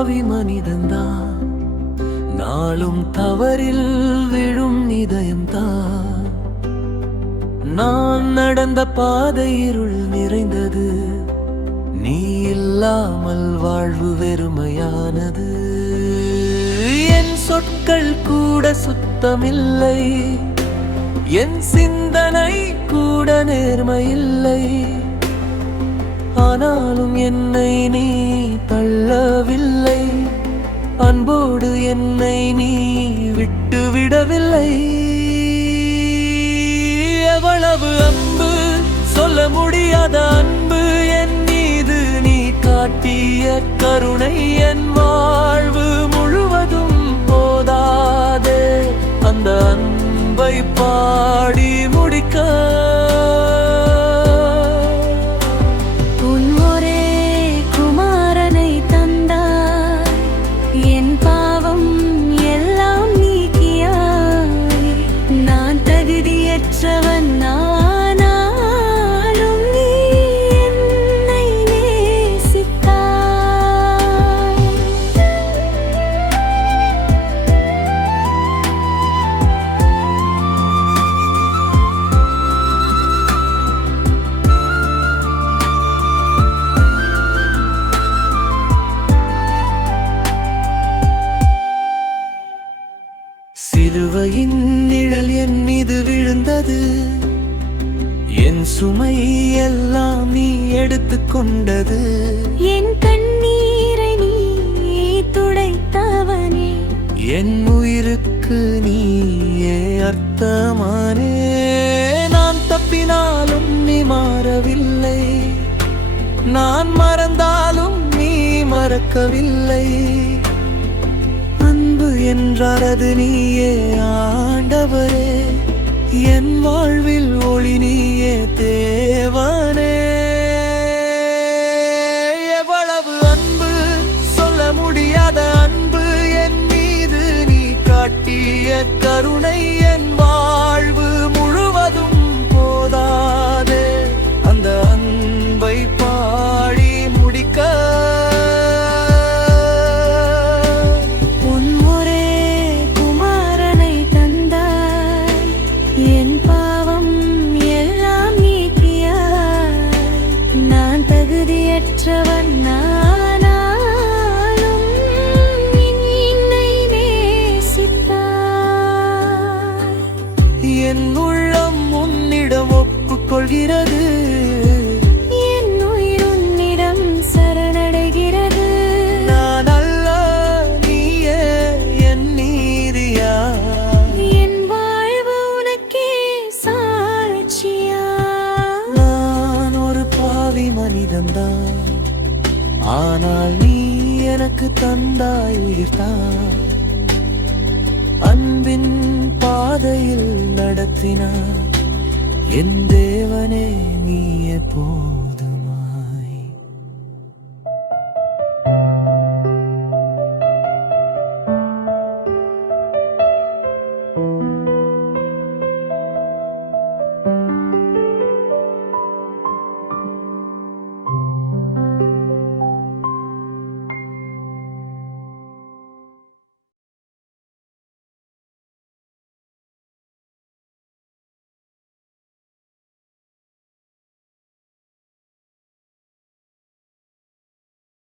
பாவி மனிதன்தான், நாளும் தவறில் விழும் இதயம்தான். நான் நடந்த பாதை இருள் நிறைந்தது, நீ இல்லாமல் வாழ்வு வெறுமையானது. என் சொற்கள் கூட சுத்தமில்லை, என் சிந்தனை கூட நேர்மையில்லை. ஆனாலும் என்னை நீ தள்ளவில்லை, அன்போடு என்னை நீ விட்டுவிடவில்லை. எவ்வளவு அன்பு, சொல்ல முடியாத அன்பு என் மீது நீ காட்டிய கருணை. என் வாழ்வு முழுவதும் போதாதே அந்த அன்பை பாடி முடிக்க. சிலுவையின் நிழல் என் மீது விழுந்தது, என் சுமை எல்லாம் நீ எடுத்துக் கொண்டது. என் கண்ணீரை நீ துடைத்தவனே, என் உயிருக்கு நீயே அர்த்தமானே. நான் தப்பினாலும் நீ மாறவில்லை, நான் மறந்தாலும் நீ மறக்கவில்லை. அன்பு என்றால் அது நீயே ஆண்டவரே, என் வாழ்வில் ஒளி நீயே தேவனே. எவ்வளவு அன்பு, சொல்ல முடியாத அன்பு என் மீது நீ காட்டிய கருணை. என் வாழ்வு முழுவதும் போதாதே அந்த அன்பை பாடி முடிக்க. தகுதியற்றவன் நானாலும் என்னை நேசித்தாய். என் உள்ளம் உன்னிடம் ஒப்புக்கொள்கிறது, என் உயிர் உன்னிடம் சரணடைகிறது. நான் அல்ல நீயே என் நீதியா, என் வாழ்வு உனக்கே சாட்சியா. நான் ஒரு பாவி மனிதன்தான், ஆனால் நீ எனக்கு தந்தாய் உயிர்தான். அன்பின் பாதையில் நடத்தினார் என் தேவனே நீயே போ.